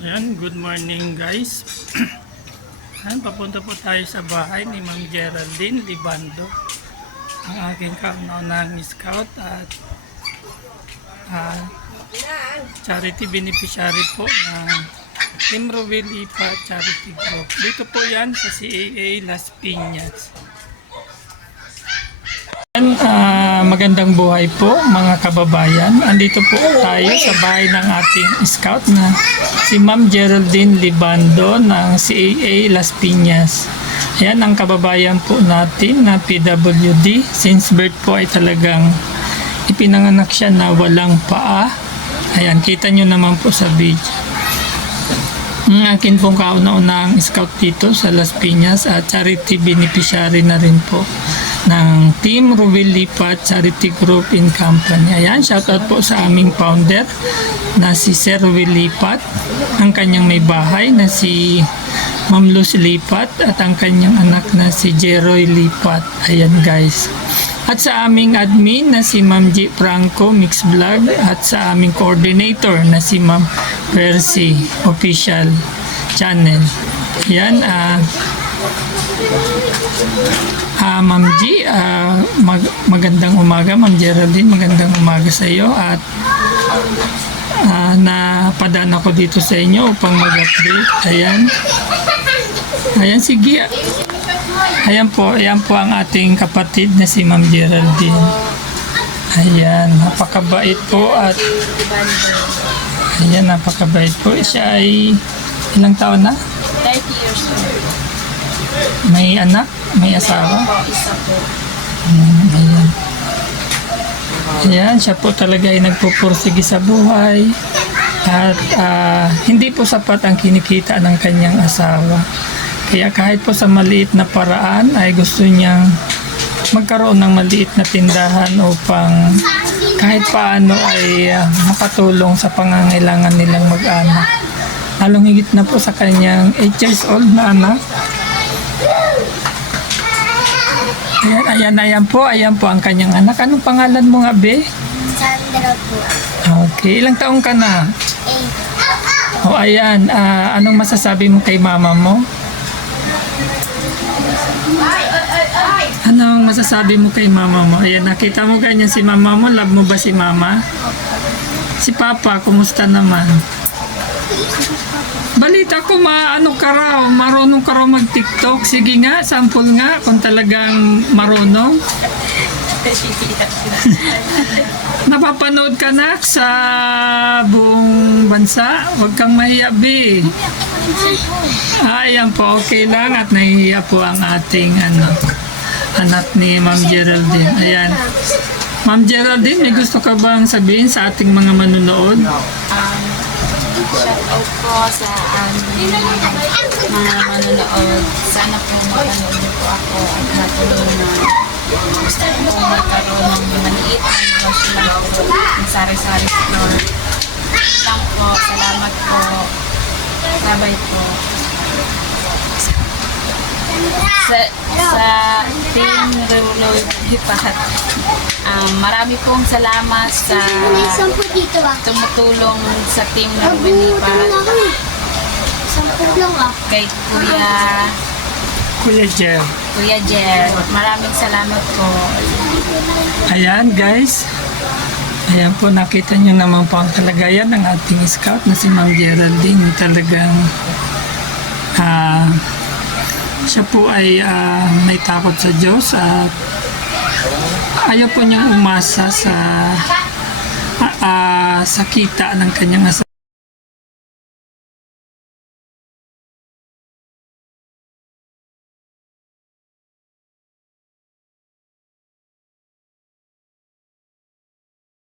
Ayan, good morning guys. Ayan, papunta po tayo sa bahay ni Ma'am Geraldine Libando, ang aking kauna-unahang scout at charity beneficiary po ng Team Rowell IPA Charity Group. Dito po yan sa CAA Las Piñas. Magandang buhay po mga kababayan. Andito po tayo sa bahay ng ating scout na si Ma'am Geraldine Libando ng CAA Las Piñas. Ayan ang kababayan po natin na PWD. Since birth po ay talagang ipinanganak siya na walang paa. Ayan, kita nyo naman po sa video. Ang akin pong kauna-unahang scout dito sa Las Piñas at charity beneficiary na rin po ng Team Rowell IPA Charity Group in Company. Ayan, shoutout po sa aming founder na si Sir Rowell Lipat, ang kanyang may bahay na si Ma'am Luz Lipat at ang kanyang anak na si Jeroy Lipat. Ayan guys. At sa aming admin na si Ma'am G. Franco Mix Vlog at sa aming coordinator na si Ma'am Percy Official Channel. Ayan, Ma'am G, magandang umaga. Ma'am Geraldine, magandang umaga sa iyo. At napadaan ako dito sa inyo upang mag-update. Ayan, sige. Ayan po ang ating kapatid na si Ma'am Geraldine. Ayan, napakabait po at ayan, napakabait po. Siya ay ilang taon na? 30 years old. May anak? May asawa? Isa po. Ayan. Ayan, siya po talaga ay nagpupursige sa buhay at hindi po sapat ang kinikita ng kanyang asawa. Kaya kahit po sa maliit na paraan ay gusto niyang magkaroon ng maliit na tindahan upang kahit paano ay makatulong sa pangangailangan nilang mag-anak. Halong higit na po sa kanyang 8 years old na anak. Ayan po ang kanyang anak. Anong pangalan mo nga, be? Sandra po. Okay, ilang taong ka na? 8. O ayan, anong masasabi mo kay mama mo? Anong masasabi mo kay mama mo? Ayan, nakita mo ganyan si mama mo. Love mo ba si mama? Si papa, kumusta naman? Balita ko marunong ka raw mag-TikTok. Sige nga, sample nga kung talagang marunong. Napapanood ka na sa buong bansa. Huwag kang mahiya, be. Ayan po, okay lang at nahihiya po ang ating anak ni Ma'am Geraldine. Ayan. Ma'am Geraldine, may gusto ka bang sabihin sa ating mga manunood? Shout out po sa aming mga manonood. Sana po mapanood niyo po ako at matulungan. Gusto ko po magkaroon ng maliit na negosyo ng sari-sari store. Lang po, salamat po. Sabay po. Sa Team Rowell IPA, marami pong salamat sa tumutulong sa Team Rowell IPA kay Kuya Jer. Maraming salamat po. Ayan guys. Ayan po, nakita nyo naman po ang kalagayan ng ating scout na si Ma'am Geraldine. Talagang siya po ay may takot sa Diyos at ayaw po niyang umasa sa kita ng kanyang asawa.